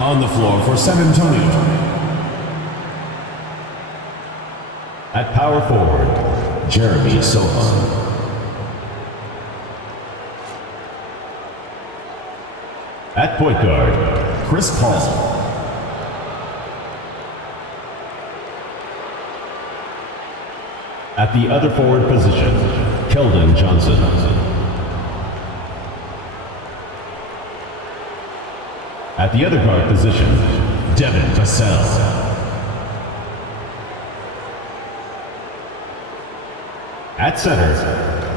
On the floor for San Antonio. At power forward, Jeremy Sohan. At point guard, Chris Paul. At the other forward position, Keldon Johnson. At the other guard position, Devin Vassell. At center,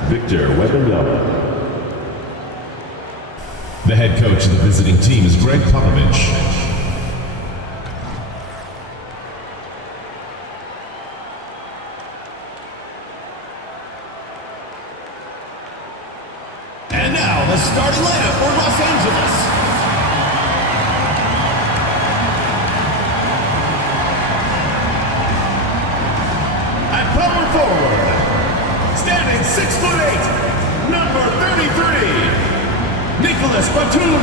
Victor Wembanyama. The head coach of the visiting team is Greg Popovich. And now, the starting lineup for Los Angeles. At power forward, standing 6'8", number 33. Nicholas Batum.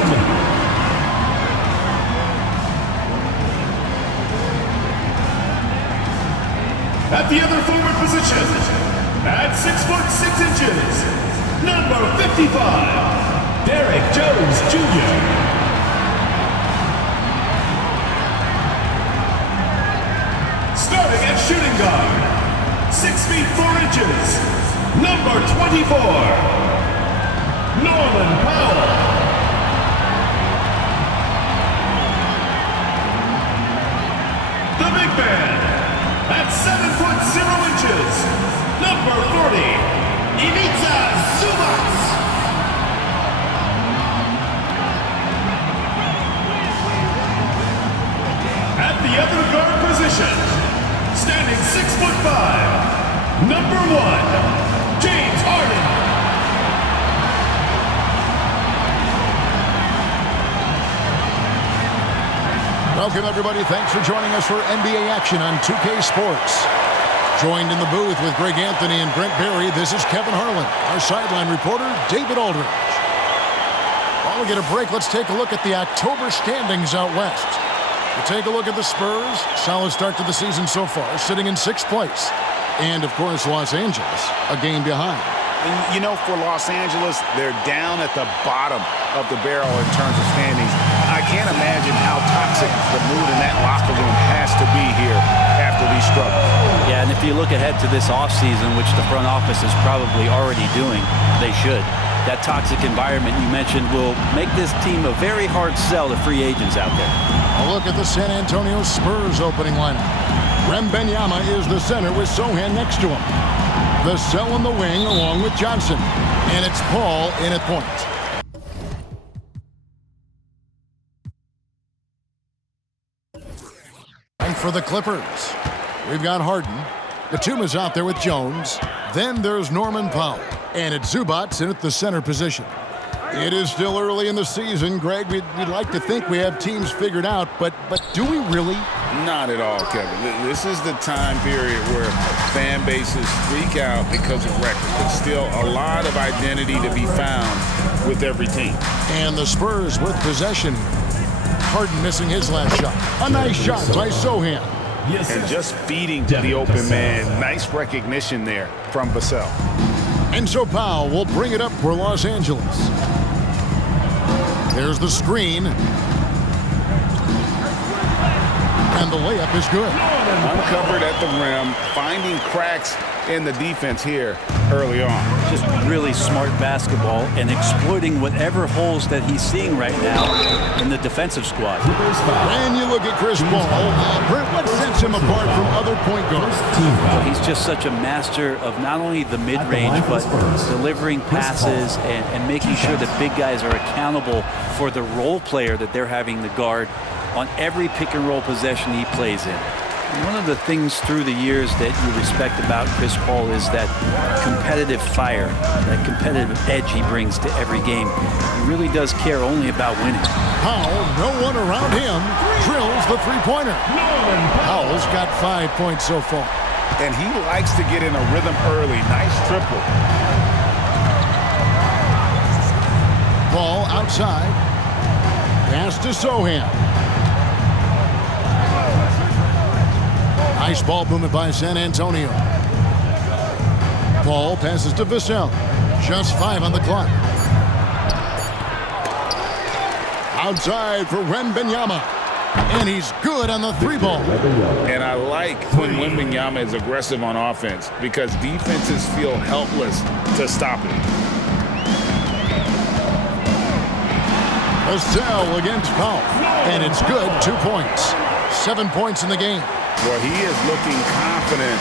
At the other forward position, at 6'6", number 55, Derek Jones Jr. Starting at shooting guard, 6'4", number 24. Norman Powell. The big man at 7'0", number 40, Ivica Zubac. At the other guard position, standing 6'5", number 1, James Harden. Welcome, everybody. Thanks for joining us for NBA action on 2K Sports. Joined in the booth with Greg Anthony and Brent Barry, this is Kevin Harlan. Our sideline reporter, David Aldridge. While we get a break, let's take a look at the October standings out west. We take a look at the Spurs. Solid start to the season so far, sitting in 6th place. And, of course, Los Angeles, a game behind. You know, for Los Angeles, they're down at the bottom of the barrel in terms of standings. I can't imagine how toxic the mood in that locker room has to be here after these struggles. Yeah, and if you look ahead to this offseason, which the front office is probably already doing, they should. That toxic environment you mentioned will make this team a very hard sell to free agents out there. A look at the San Antonio Spurs opening lineup. Wembanyama is the center with Sohan next to him. Vassell in the wing along with Johnson. And it's Paul in at point. And for the Clippers, we've got Harden. Batum is out there with Jones. Then there's Norman Powell. And it's Zubac in at the center position. It is still early in the season, Greg. We'd like to think we have teams figured out, but do we really? Not at all, Kevin. This is the time period where fan bases freak out because of record. But still a lot of identity to be found with every team. And the Spurs with possession. Harden missing his last shot. A nice shot by Sohan. And just feeding to the open man. Nice recognition there from Vassell. And so Powell will bring it up for Los Angeles. There's the screen. And the layup is good. Uncovered at the rim, finding cracks in the defense here early on. Just really smart basketball and exploiting whatever holes that he's seeing right now in the defensive squad. When you look at Chris Paul, Brent, what sets him apart from other point guards? Well, he's just such a master of not only the mid-range, but delivering passes and making sure that big guys are accountable for the role player that they're having to guard on every pick-and-roll possession he plays in. One of the things through the years that you respect about Chris Paul is that competitive fire, that competitive edge he brings to every game. He really does care only about winning. Powell, no one around him, drills the three-pointer. Powell's got 5 points so far. And he likes to get in a rhythm early. Nice triple. Ball outside. Pass to Sohan. Nice ball movement by San Antonio. Ball passes to Vassell. Just 5 on the clock. Outside for Wembanyama. And he's good on the 3-ball. And I like when Wembanyama is aggressive on offense because defenses feel helpless to stop it. Vassell against Powell. And it's good. 2 points. 7 points in the game. Well, he is looking confident.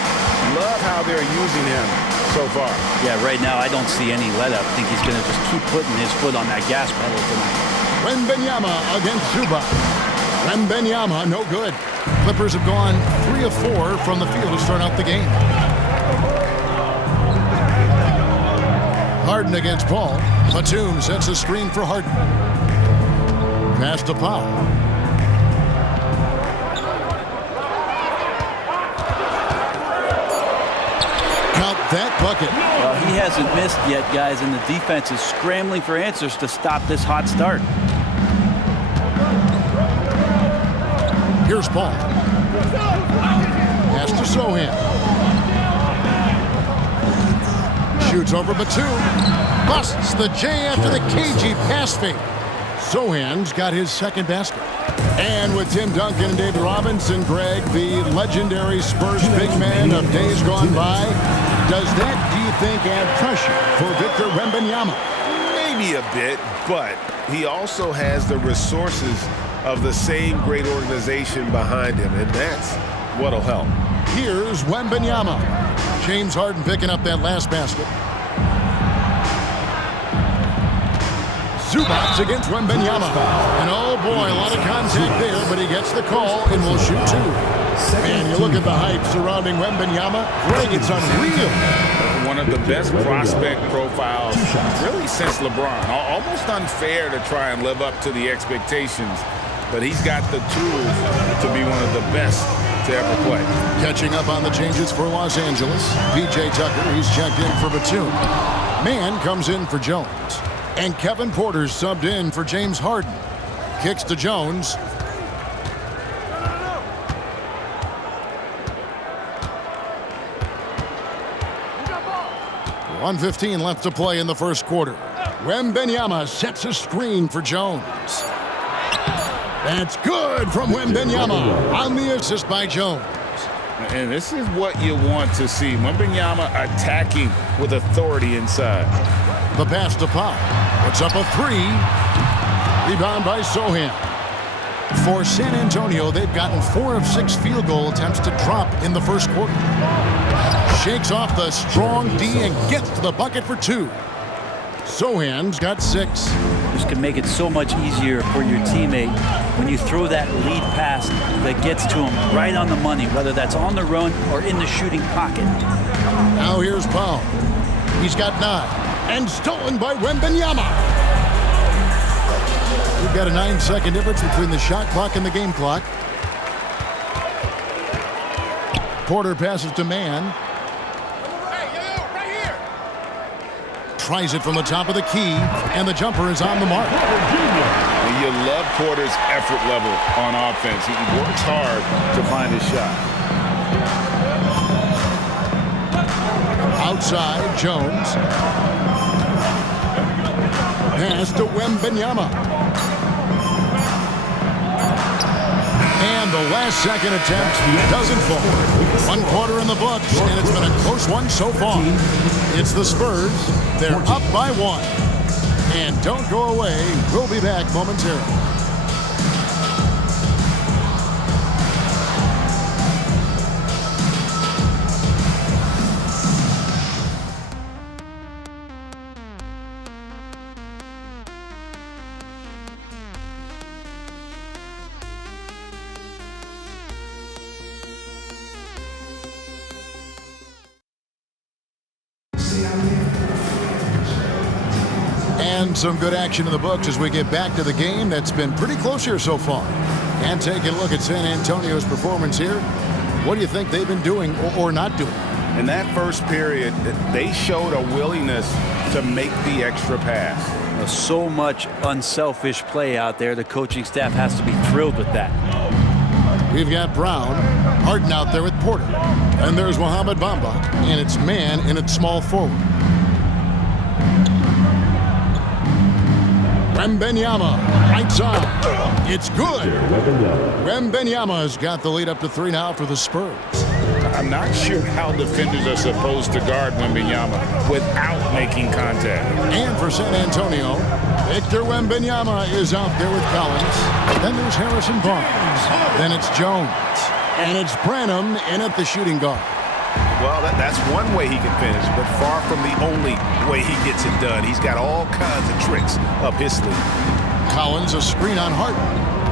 Love how they're using him so far. Yeah, right now I don't see any let-up. I think he's going to just keep putting his foot on that gas pedal tonight. Wembanyama against Zubac. Wembanyama, no good. Clippers have gone 3 of 4 from the field to start out the game. Harden against Paul. Batum sets a screen for Harden. Pass to Powell. Count that bucket. Well, he hasn't missed yet, guys, and the defense is scrambling for answers to stop this hot start. Here's Paul. Pass to Sohan. Shoots over Batum. Busts the J after the cagey pass fake. Sohan's got his second basket. And with Tim Duncan and David Robinson, Greg, the legendary Spurs big man of days gone by, does that, do you think, add pressure for Victor Wembanyama? Maybe a bit, but he also has the resources of the same great organization behind him, and that's what'll help. Here's Wembanyama. James Harden picking up that last basket. Zubac against Wembanyama. And oh boy, a lot of contact there, but he gets the call and will shoot 2. Man, you look at the hype surrounding Wembanyama. Greg, it's unreal. One of the best prospect profiles really since LeBron. Almost unfair to try and live up to the expectations, but he's got the tools to be one of the best to ever play. Catching up on the changes for Los Angeles. PJ Tucker, he's checked in for Batum. Mann comes in for Jones. And Kevin Porter subbed in for James Harden. Kicks to Jones. .115 left to play in the first quarter. Wembanyama sets a screen for Jones. That's good from Wembanyama on the assist by Jones. And this is what you want to see. Wembanyama attacking with authority inside. The pass to Powell. Puts up a 3. Rebound by Sohan. For San Antonio, they've gotten 4 of 6 field goal attempts to drop in the first quarter. Shakes off the strong D and gets to the bucket for 2. Sohan's got 6. This can make it so much easier for your teammate when you throw that lead pass that gets to him right on the money, whether that's on the run or in the shooting pocket. Now here's Powell. He's got 9. And stolen by Wembanyama. We've got a 9-second difference between the shot clock and the game clock. Porter passes to Mann. Tries it from the top of the key, and the jumper is on the mark. And you love Porter's effort level on offense. He works hard to find his shot. Outside, Jones. Pass to Wembanyama. And the last second attempt doesn't fall. 1 quarter in the books, and it's been a close one so far. It's the Spurs. They're up by 1. And don't go away. We'll be back momentarily. And some good action in the books as we get back to the game that's been pretty close here so far. And taking a look at San Antonio's performance here. What do you think they've been doing or not doing? In that first period, they showed a willingness to make the extra pass. So much unselfish play out there. The coaching staff has to be thrilled with that. We've got Brown, Harden out there with Porter. And there's Mohamed Bamba, and it's man in its small forward. Wembanyama, lights on. It's good. Wembanyama's got the lead up to 3 now for the Spurs. I'm not sure how defenders are supposed to guard Wembanyama without making contact. And for San Antonio, Victor Wembanyama is out there with Collins. Then there's Harrison Barnes. Then it's Jones. And it's Branham in at the shooting guard. Well, that's one way he can finish, but far from the only way he gets it done. He's got all kinds of tricks up his sleeve. Collins, a screen on Harden.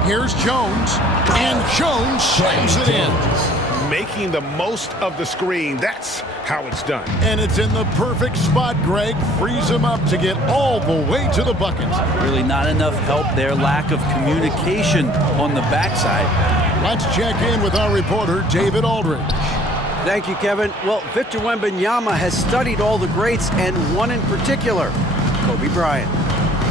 Here's Jones, and Jones slams it in. Making the most of the screen, that's how it's done. And it's in the perfect spot, Greg. Frees him up to get all the way to the bucket. Really not enough help there. Lack of communication on the backside. Let's check in with our reporter, David Aldridge. Thank you, Kevin. Well, Victor Wembanyama has studied all the greats and one in particular, Kobe Bryant.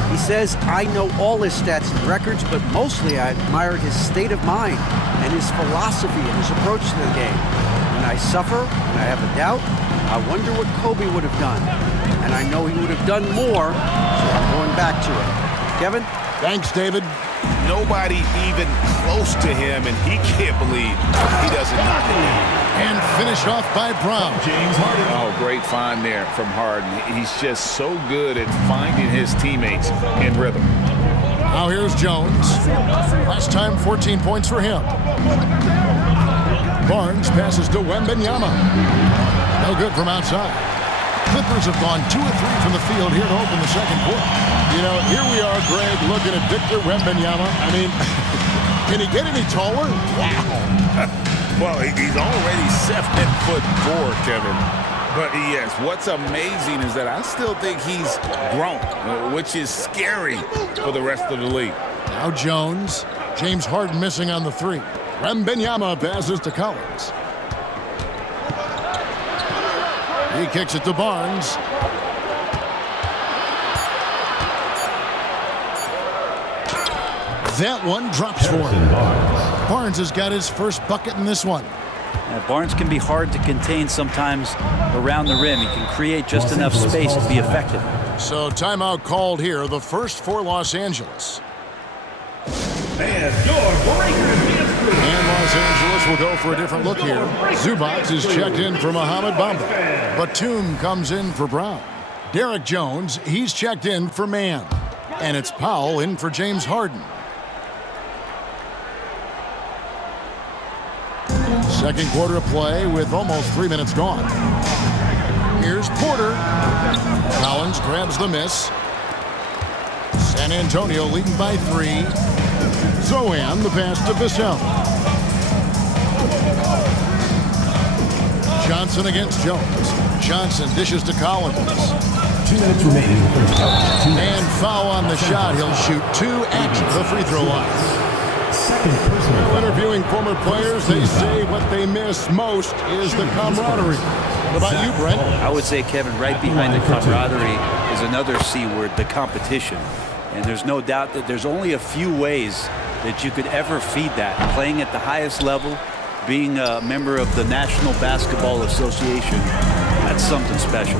He says, I know all his stats and records, but mostly I admired his state of mind and his philosophy and his approach to the game. When I suffer and I have a doubt, I wonder what Kobe would have done. And I know he would have done more, so I'm going back to it. Kevin? Thanks, David. Nobody even close to him, and he can't believe he doesn't knock it down. And finished off by Brown. James Harden. Oh, great find there from Harden. He's just so good at finding his teammates in rhythm. Now here's Jones. Last time, 14 points for him. Barnes passes to Wembanyama. No good from outside. Clippers have gone 2 of 3 from the field here to open the second quarter. You know, here we are, Greg, looking at Victor Wembanyama. I mean, can he get any taller? Wow. Well, he's already 7'4", Kevin. But yes, what's amazing is that I still think he's grown, which is scary for the rest of the league. Now Jones. James Harden missing on the 3. Wembanyama passes to Collins. He kicks it to Barnes. That one drops for him. Barnes has got his first bucket in this one. Barnes can be hard to contain sometimes around the rim. He can create just enough space to be effective. So timeout called here, the first for Los Angeles. And your breaker. And Los Angeles will go for a different look here. Zubac is checked in for Mohamed Bamba. Batum comes in for Brown. Derek Jones, he's checked in for Mann. And it's Powell in for James Harden. Second quarter of play with almost 3 minutes gone. Here's Porter. Collins grabs the miss. San Antonio leading by 3. Zohan, the pass to Vassell. Johnson against Jones. Johnson dishes to Collins. 2 minutes remaining. And foul on the shot. He'll shoot 2 at the free throw line. Second personal. Interviewing former players, they say what they miss most is the camaraderie. What about you, Brent? I would say, Kevin, right behind the camaraderie is another C word, the competition. And there's no doubt that there's only a few ways that you could ever feed that. Playing at the highest level, being a member of the National Basketball Association, that's something special.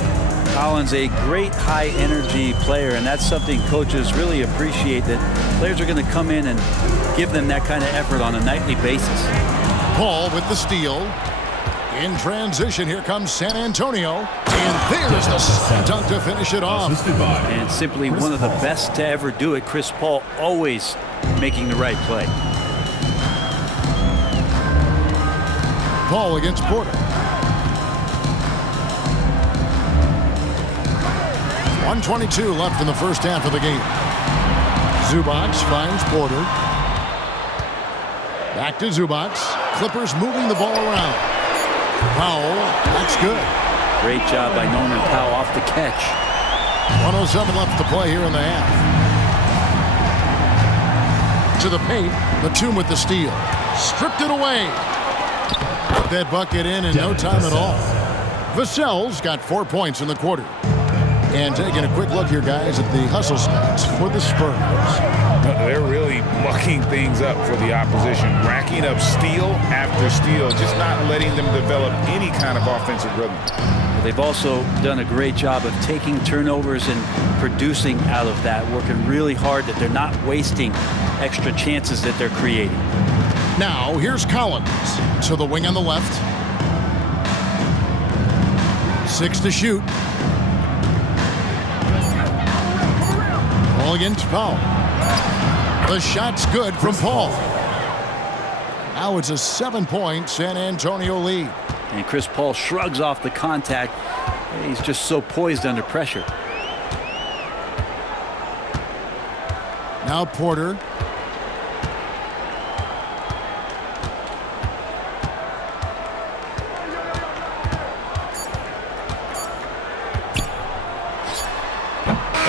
Collins, a great high-energy player, and that's something coaches really appreciate, that players are going to come in and give them that kind of effort on a nightly basis. Paul with the steal. In transition, here comes San Antonio. And there's the slam dunk to finish it off. And simply one of the best to ever do it. Chris Paul always making the right play. Paul against Porter. 1:22 left in the first half of the game. Zubac finds Porter. Back to Zubac. Clippers moving the ball around. Powell, that's good. Great job by Norman Powell off the catch. 1:07 left to play here in the half. To the paint, Batum with the steal. Stripped it away. Put that bucket in no time at all. Vassell's got 4 points in the quarter. And taking a quick look here, guys, at the hustle stats for the Spurs. They're really mucking things up for the opposition, racking up steal after steal, just not letting them develop any kind of offensive rhythm. They've also done a great job of taking turnovers and producing out of that, working really hard that they're not wasting extra chances that they're creating. Now, here's Collins to the wing on the left. 6 to shoot. Ball against foul. The shot's good from Paul. Now it's a 7-point San Antonio lead. And Chris Paul shrugs off the contact. He's just so poised under pressure. Now Porter.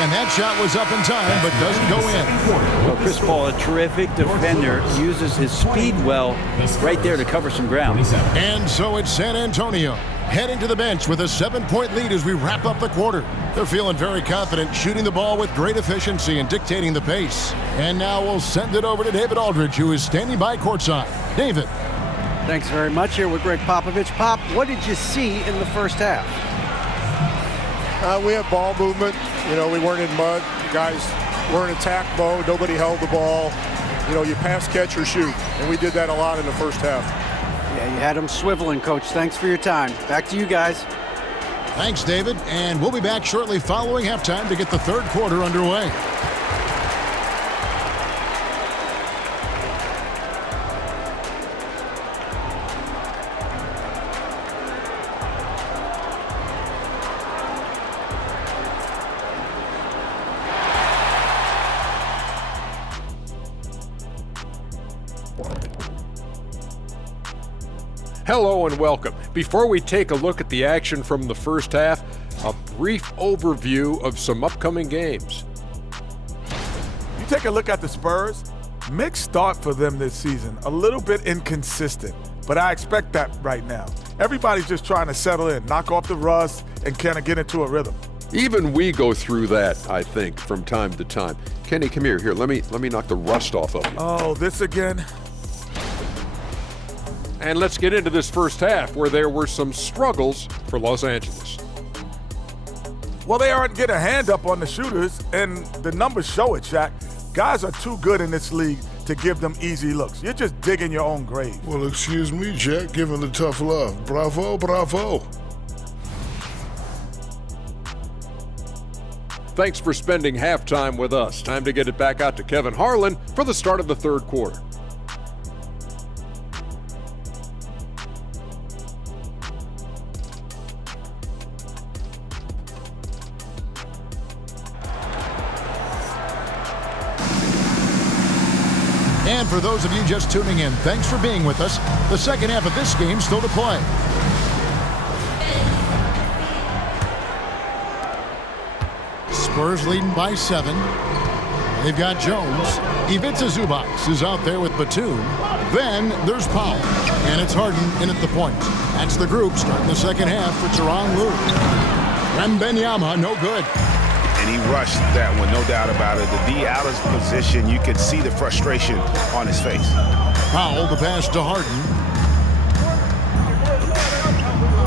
And that shot was up in time, but doesn't go in. Well, Chris Paul, a terrific defender, uses his speed well right there to cover some ground. And so it's San Antonio heading to the bench with a 7-point lead as we wrap up the quarter. They're feeling very confident, shooting the ball with great efficiency and dictating the pace. And now we'll send it over to David Aldridge, who is standing by courtside. David. Thanks very much. Here with Greg Popovich. Pop, what did you see in the first half? We had ball movement. You know, we weren't in mud. The guys were in attack mode. Nobody held the ball. You know, you pass, catch, or shoot. And we did that a lot in the first half. Yeah, you had them swiveling, Coach. Thanks for your time. Back to you guys. Thanks, David. And we'll be back shortly following halftime to get the third quarter underway. Hello and welcome. Before we take a look at the action from the first half, a brief overview of some upcoming games. You take a look at the Spurs, mixed start for them this season, a little bit inconsistent, but I expect that right now. Everybody's just trying to settle in, knock off the rust, and kind of get into a rhythm. Even we go through that, I think, from time to time. Kenny, come here. Here, let me knock the rust off of you. Oh, this again? And let's get into this first half where there were some struggles for Los Angeles. Well, they aren't getting a hand up on the shooters, and the numbers show it, Shaq. Guys are too good in this league to give them easy looks. You're just digging your own grave. Well, excuse me, Jack, giving the tough love. Bravo, bravo. Thanks for spending halftime with us. Time to get it back out to Kevin Harlan for the start of the third quarter. And for those of you just tuning in, thanks for being with us. The second half of this game still to play. Spurs leading by 7. They've got Jones. Ivica Zubac is out there with Batum. Then there's Powell. And it's Harden in at the point. That's the group starting the second half for Tyronn Lue. Wembanyama, no good. And he rushed that one, no doubt about it. The D out of position, you could see the frustration on his face. Powell, the pass to Harden.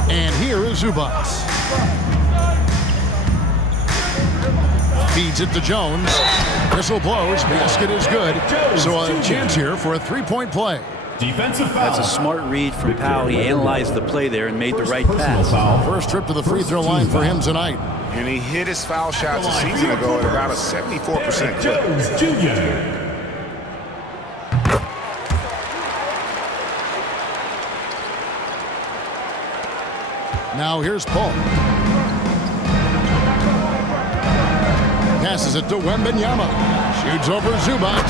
And here is Zubac. Feeds it to Jones. Whistle blows. Basket is good. So a chance here for a three-point play. Defensive foul. That's a smart read from Powell. He analyzed the play there and made the right pass. First trip to the free throw line for him tonight. And he hit his foul shots a season ago at about a 74% clip. Jones Jr. Now here's Paul. Passes it to Wembanyama. Shoots over Zubac.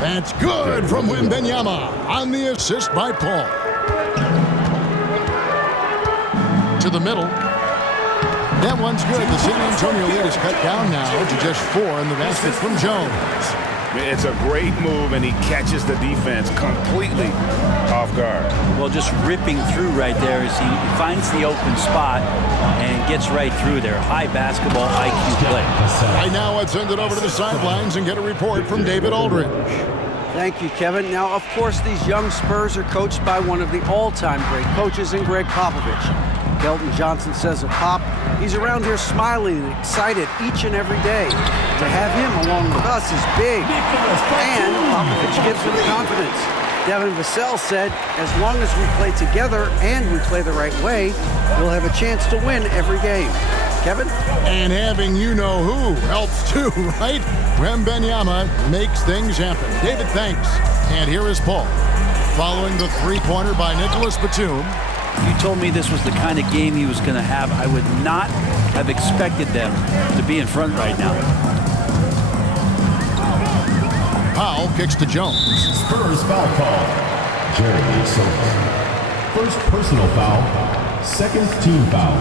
That's good from Wembanyama on the assist by Paul. To the middle. That one's good. The San Antonio lead is cut down now to just 4 in the basket from Jones. It's a great move, and he catches the defense completely off guard. Well, just ripping through right there as he finds the open spot and gets right through there. High basketball IQ IQ play. Right now, let's send it over to the sidelines and get a report from David Aldridge. Thank you, Kevin. Now, of course, these young Spurs are coached by one of the all-time great coaches in Greg Popovich. Keldon Johnson says of Pop, he's around here smiling and excited each and every day. To have him along with us is big, and Popovich gives him confidence. Devin Vassell said, as long as we play together and we play the right way, we'll have a chance to win every game. Kevin? And having you-know-who helps too, right? Wembanyama makes things happen. David, thanks. And here is Paul. Following the three-pointer by Nicholas Batum. You told me this was the kind of game he was going to have. I would not have expected them to be in front right now. Powell kicks to Jones. Spurs foul call. Jeremy Sohan. First personal foul. Second team foul.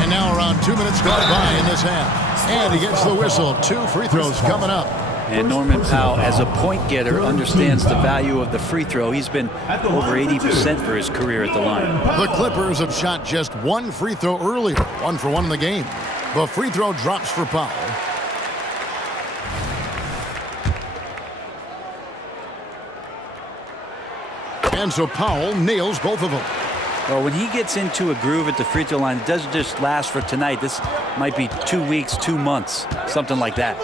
And now around 2 minutes gone by in this half. And he gets the whistle. 2 free throws coming up. And Norman Powell, as a point getter, understands the value of the free throw. He's been over 80% for his career at the line. The Clippers have shot just 1 free throw earlier. 1 for 1 in the game. The free throw drops for Powell. And so Powell nails both of them. Well, when he gets into a groove at the free throw line, it doesn't just last for tonight. This might be 2 weeks, 2 months, something like that.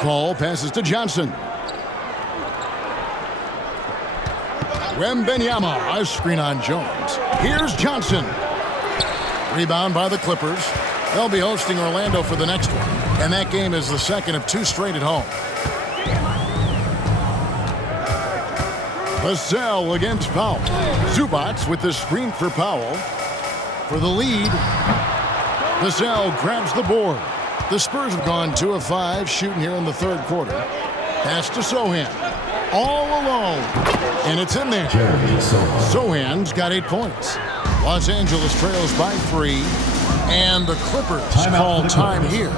Paul passes to Johnson. Wembanyama, a screen on Jones. Here's Johnson. Rebound by the Clippers. They'll be hosting Orlando for the next one. And that game is the second of 2 straight at home. Vassell against Powell. Zubac with the screen for Powell. For the lead. Vassell grabs the board. The Spurs have gone 2 of 5 shooting here in the third quarter. Pass to Sohan. All alone. And it's in there. Sohan's got 8 points. Los Angeles trails by 3. And the Clippers call time here.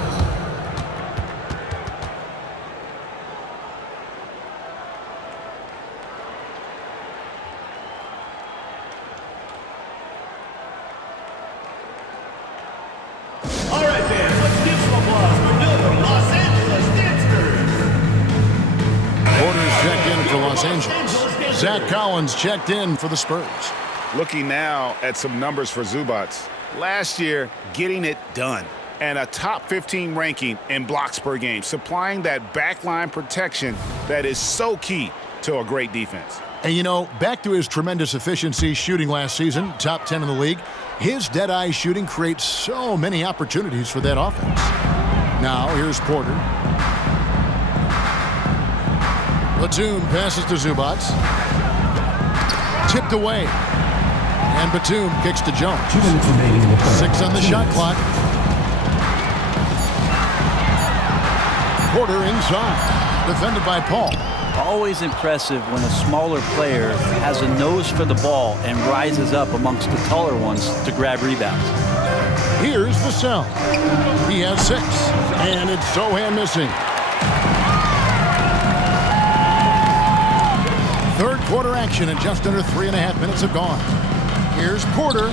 Zach Collins checked in for the Spurs. Looking now at some numbers for Zubac. Last year, getting it done. And a top 15 ranking in blocks per game, supplying that backline protection that is so key to a great defense. And you know, back to his tremendous efficiency shooting last season, top 10 in the league, his dead-eye shooting creates so many opportunities for that offense. Now, here's Porter. Batum passes to Zubac. Tipped away. And Batum kicks to Jones. 2 minutes remaining in the third. 6 on the shot clock. Porter inside. Defended by Paul. Always impressive when a smaller player has a nose for the ball and rises up amongst the taller ones to grab rebounds. Here's Vassell. He has 6. And it's Sohan missing. Third quarter action and just under 3.5 minutes have gone. Here's Porter.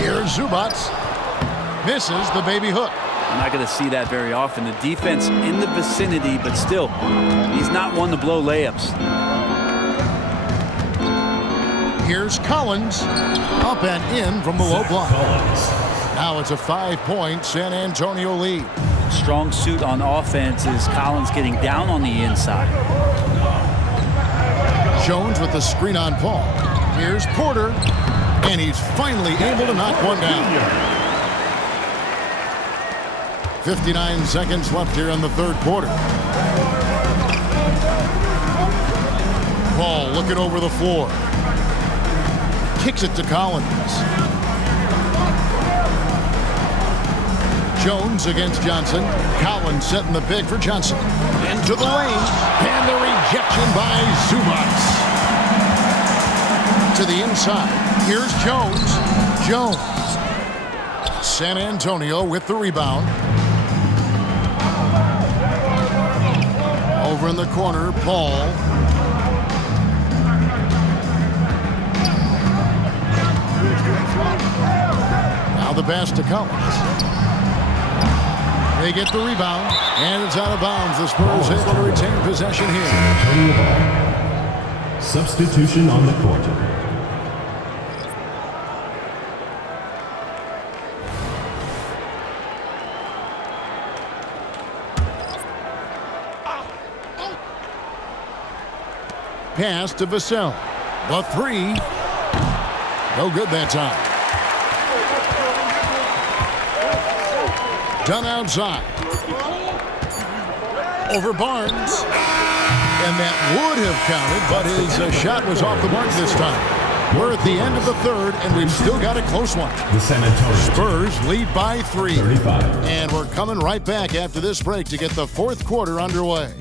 Here's Zubac. Misses the baby hook. I'm not going to see that very often. The defense in the vicinity, but still, he's not one to blow layups. Here's Collins. Up and in from the low block. Now it's a 5-point San Antonio lead. Strong suit on offense is Collins getting down on the inside. Jones with the screen on Paul. Here's Porter. And he's finally able to knock one down. 59 seconds left here in the third quarter. Paul looking over the floor. Kicks it to Collins. Jones against Johnson. Collins setting the pick for Johnson. Into the lane. And the rejection by Zubac. To the inside. Here's Jones. Jones. San Antonio with the rebound. Over Over in the corner, Paul. Now the pass to Collins. They get the rebound, and it's out of bounds. The Spurs able to retain possession here. Substitution on the court. Pass to Vassell. The three. No good that time. Done outside. Over Barnes. And that would have counted, but his shot was off the mark this time. We're at the end of the third, and we've still got a close one. The San Antonio Spurs lead by 3. 35. And we're coming right back after this break to get the fourth quarter underway.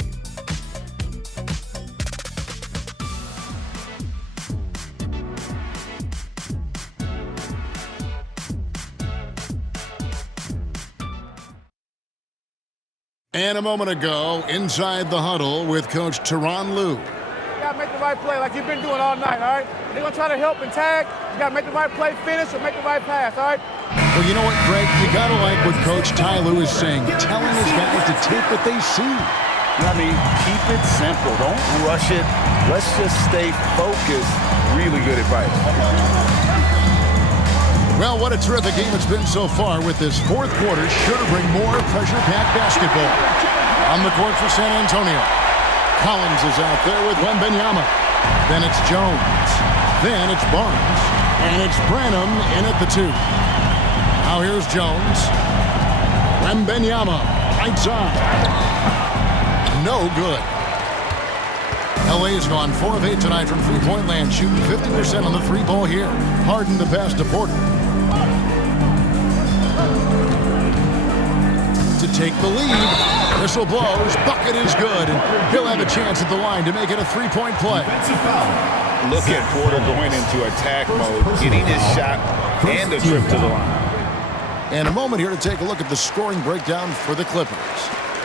And a moment ago, inside the huddle with Coach Tyronn Lue. You got to make the right play like you've been doing all night, all right? They're going to try to help and tag. You got to make the right play, finish, or make the right pass, all right? Well, you know what, Greg? You got to like what Coach Ty Lue is saying, telling his guys to take what they see. I mean, keep it simple. Don't rush it. Let's just stay focused. Really good advice. Well, what a terrific game it's been so far with this fourth quarter. Sure to bring more pressure-packed basketball. On the court for San Antonio. Collins is out there with Wembanyama. Then it's Jones. Then it's Barnes. And it's Branham in at the 2. Now here's Jones. Wembanyama, right side. No good. LA has gone 4 of 8 tonight from three-point land, shooting 50% on the three ball here. Harden the pass to Porter. To take the lead. Whistle blows. Bucket is good. And he'll have a chance at the line to make it a three-point play. Look at Porter going into attack mode, getting his shot and the trip to the line. And a moment here to take a look at the scoring breakdown for the Clippers.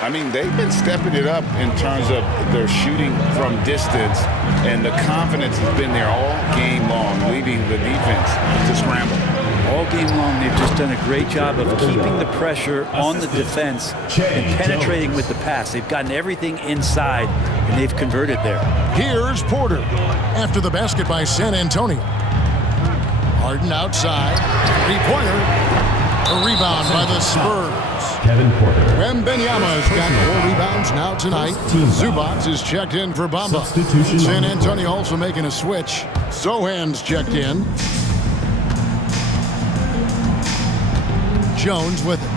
I mean, they've been stepping it up in terms of their shooting from distance, and the confidence has been there all game long, leaving the defense to scramble. All game long, they've just done a great job of keeping the pressure on the defense and penetrating with the pass. They've gotten everything inside, and they've converted there. Here's Porter after the basket by San Antonio. Harden outside. Three-pointer. A rebound by the Spurs. Kevin Porter. Wembanyama has got 4 rebounds now tonight. Zubac is checked in for Bamba. Substitution. San Antonio also making a switch. Sohan's checked in. Jones with it.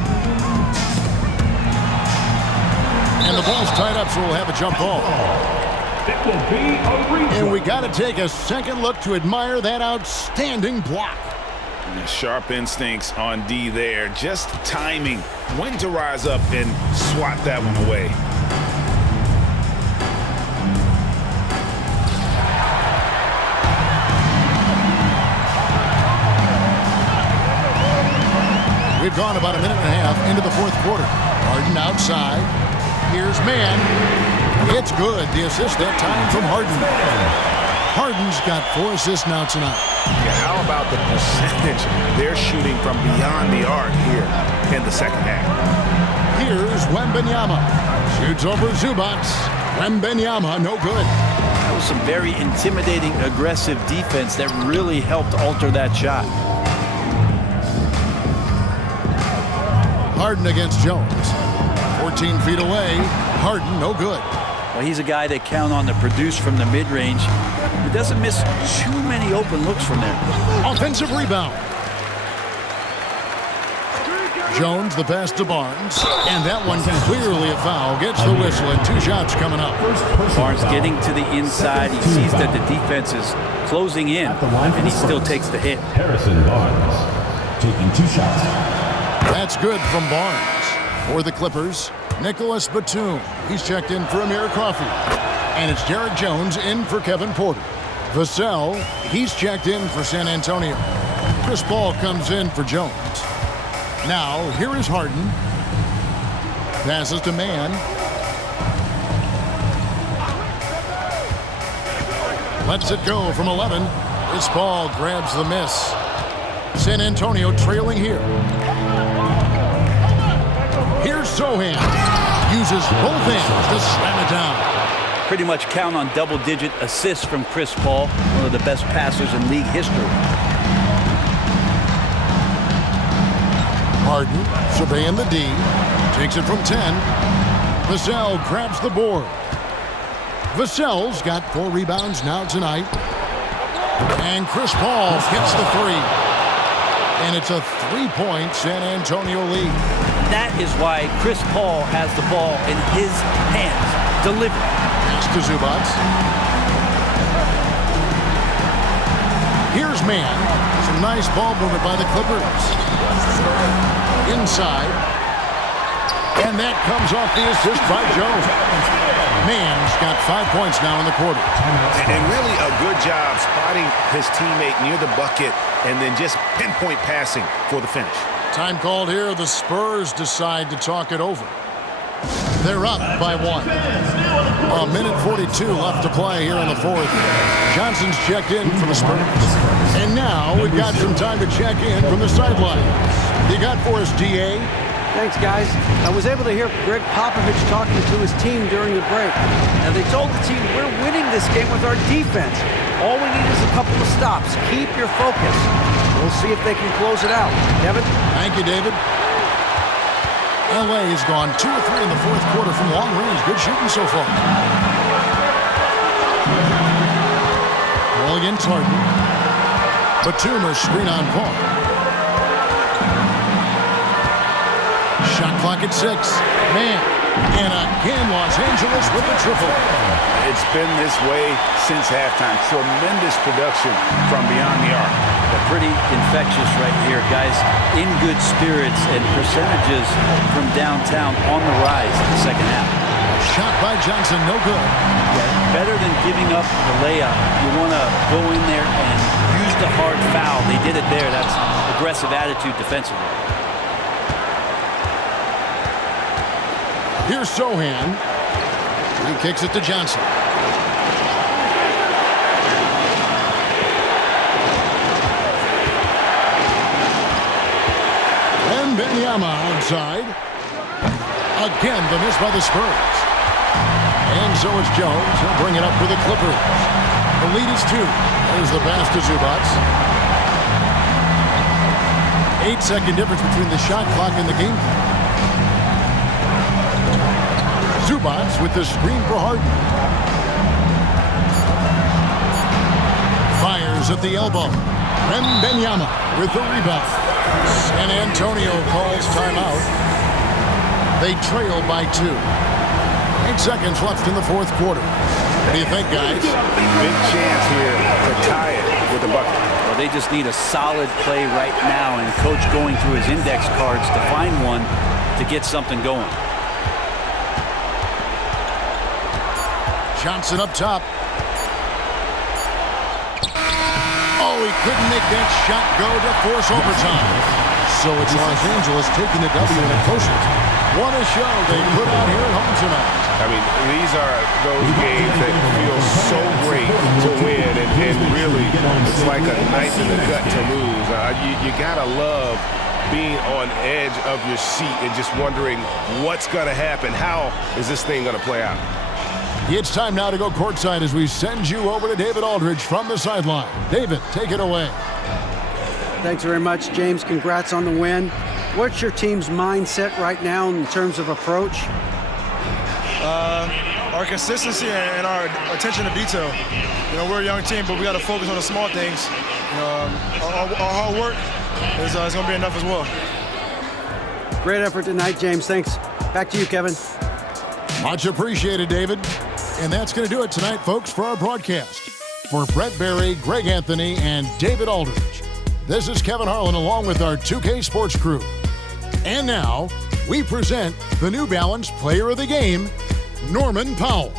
And the ball's tied up, so we'll have a jump ball. It will be a rebound. And we got to take a second look to admire that outstanding block. And sharp instincts on D there. Just timing when to rise up and swat that one away. We've gone about a minute and a half into the fourth quarter. Harden outside. Here's Mann. It's good. The assist that time from Harden. Harden's got 4 assists now tonight. Yeah, how about the percentage they're shooting from beyond the arc here in the second half? Here's Wembanyama. Shoots over Zubac. Wembanyama, no good. That was some very intimidating, aggressive defense that really helped alter that shot. Harden against Jones. 14 feet away. Harden, no good. Well, he's a guy that count on to produce from the mid-range. He doesn't miss too many open looks from there. Offensive rebound. Jones, the pass to Barnes. And that one clearly a foul. Gets the whistle, and 2 shots coming up. Barnes getting to the inside. He sees that the defense is closing in, and he still takes the hit. Harrison Barnes taking 2 shots. That's good from Barnes. For the Clippers, Nicholas Batum. He's checked in for Amir Coffey. And it's Derek Jones in for Kevin Porter. Vassell, he's checked in for San Antonio. Chris Paul comes in for Jones. Now, here is Harden. Passes to Mann. Lets it go from 11. Chris Paul grabs the miss. San Antonio trailing here. Here's Sochan. Uses both hands to slam it down. Pretty much count on double-digit assists from Chris Paul, one of the best passers in league history. Harden surveying the D. Takes it from 10. Vassell grabs the board. Vassell's got 4 rebounds now tonight. And Chris Paul hits the 3. And it's a 3-point San Antonio lead. That is why Chris Paul has the ball in his hands. Delivered. Pass to Zubac. Here's Mann. Some nice ball movement by the Clippers. Inside. And that comes off the assist by Jones. Mann's got 5 points now in the quarter. And really a good job spotting his teammate near the bucket and then just pinpoint passing for the finish. Time called here. The Spurs decide to talk it over. They're up by 1. A minute 42 left to play here in the fourth. Johnson's checked in for the Spurs. And now we've got some time to check in from the sidelines. You got for us, DA? Thanks, guys. I was able to hear Greg Popovich talking to his team during the break. Now, they told the team, we're winning this game with our defense. All we need is a couple of stops. Keep your focus. We'll see if they can close it out. Kevin? Thank you, David. L.A. has gone 2 or 3 in the fourth quarter from long range. Good shooting so far. Ball against Harden. Batum or screen on Paul. Shot clock at 6. Man. And again, Los Angeles with the triple. It's been this way since halftime. Tremendous production from beyond the arc. They're pretty infectious right here, guys. In good spirits and percentages from downtown on the rise in the second half. Shot by Johnson, no good. Better than giving up the layup. You want to go in there and use the hard foul. They did it there. That's aggressive attitude defensively. Here's Sochan. He kicks it to Johnson. And Wembanyama outside. Again, the miss by the Spurs. And so is Jones. He'll bring it up for the Clippers. The lead is 2. There's the pass to Zubac. 8-second difference between the shot clock and the game clock. Zubac with the screen for Harden. Fires at the elbow. Wembanyama with the rebound. San Antonio calls timeout. They trail by 2. 8 seconds left in the fourth quarter. What do you think, guys? Big chance here to tie it with the bucket. Well, they just need a solid play right now, and Coach going through his index cards to find one to get something going. Johnson up top. Oh, he couldn't make that shot go to force overtime. So it's Los Angeles taking the W in a close. What a show they put on here at home tonight. I mean, these are those games that feel so great to win, and really, it's like a knife in the gut to lose. You gotta love being on edge of your seat and just wondering what's gonna happen. How is this thing gonna play out? It's time now to go courtside as we send you over to David Aldridge from the sideline. David, take it away. Thanks very much, James. Congrats on the win. What's your team's mindset right now in terms of approach? Our consistency and our attention to detail. You know, we're a young team, but we got to focus on the small things. Our hard work is going to be enough as well. Great effort tonight, James. Thanks. Back to you, Kevin. Much appreciated, David. And that's going to do it tonight, folks, for our broadcast. For Brent Barry, Greg Anthony, and David Aldridge, this is Kevin Harlan along with our 2K Sports crew. And now, we present the New Balance Player of the Game, Norman Powell.